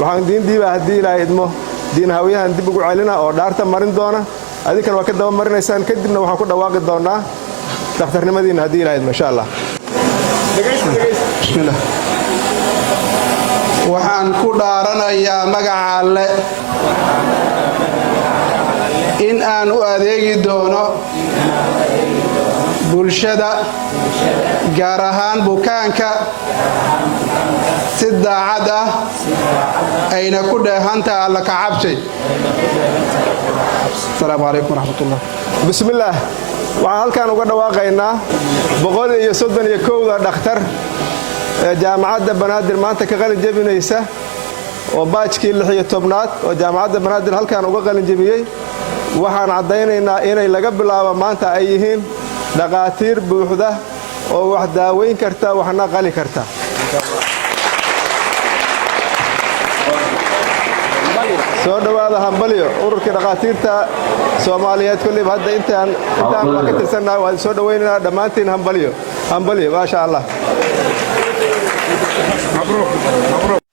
waxaan diin diiba haddii ilaahay idmo diin hawyahan dib ugu celina oo dhaarta marin doona adinkana waa ka daba marinaysaan kadibna waxaan ku dhawaaqi doonaa dhakhtarnimadiina haddii ilaahay idmo insha allah bismillah waxaan ku dhaaranayaa magaca Alle in aan u adeegi doono bulshada gaar ahaan bukaanka si daacad ah ayna ku dheehantahay alla ka cabsi. Assalaamu calaykum waraxmatullah. bismillaah waxaan halkan uga dhawaaqaynaa 131 dhakhtar ee jaamacadda Banaadir maanta ka qalin jabinaysa oo baajkii 16aad oo jaamacadda Banaadir halkan uga qalin jabiyay waxaan cadaynaynaa inay laga bilaabo maanta ay yihiin dhaqaatiir buuxda oo wax daaweyn karta waxna qali karta soo dhawaada hambalyo ururka dhaqaatiirta Soomaaliyeed kulliba hadda intaan ka tirsanaa waan soo dhaweynaa dhamaantiin hambalyo ma sha Allah. مبروك